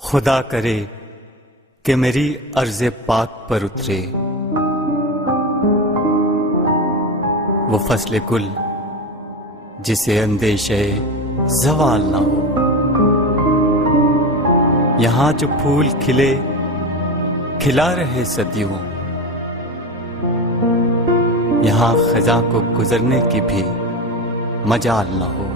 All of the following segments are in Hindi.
खुदा करे कि मेरी अर्ज़े पाक पर उतरे वो फसले गुल जिसे अंदेशे ज़वाल ना हो। यहाँ जो फूल खिले खिला रहे सदियों, यहाँ खज़ां को गुजरने की भी मजाल ना हो।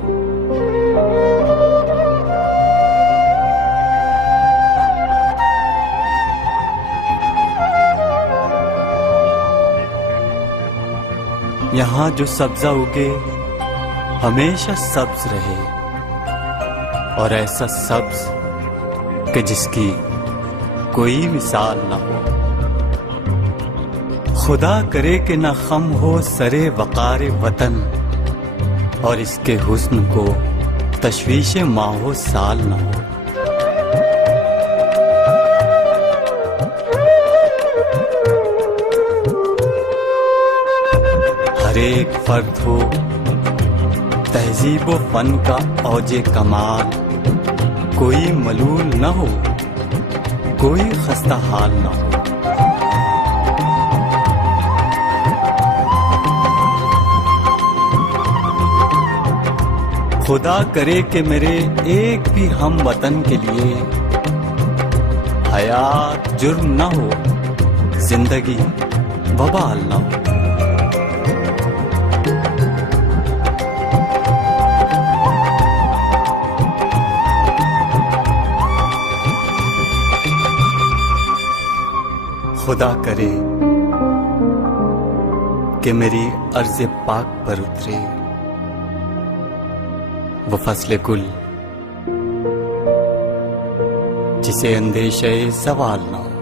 यहाँ जो सब्जा उगे हमेशा सब्ज रहे, और ऐसा सब्ज कि जिसकी कोई मिसाल ना हो। खुदा करे कि न खम हो सरे वक़ार वतन, और इसके हुस्न को तशवीश माहो साल ना हो। हर एक फर्द हो तहजीब व फन का औजे कमाल, कोई मलूल न हो, कोई खस्ता हाल न हो। खुदा करे कि मेरे एक भी हम वतन के लिए हयात जुर्म न हो, जिंदगी वबाल न हो। खुदा करे कि मेरी अर्ज़े पाक पर उतरे वो फसले गुल जिसे अंदेशे ज़वाल ना हो।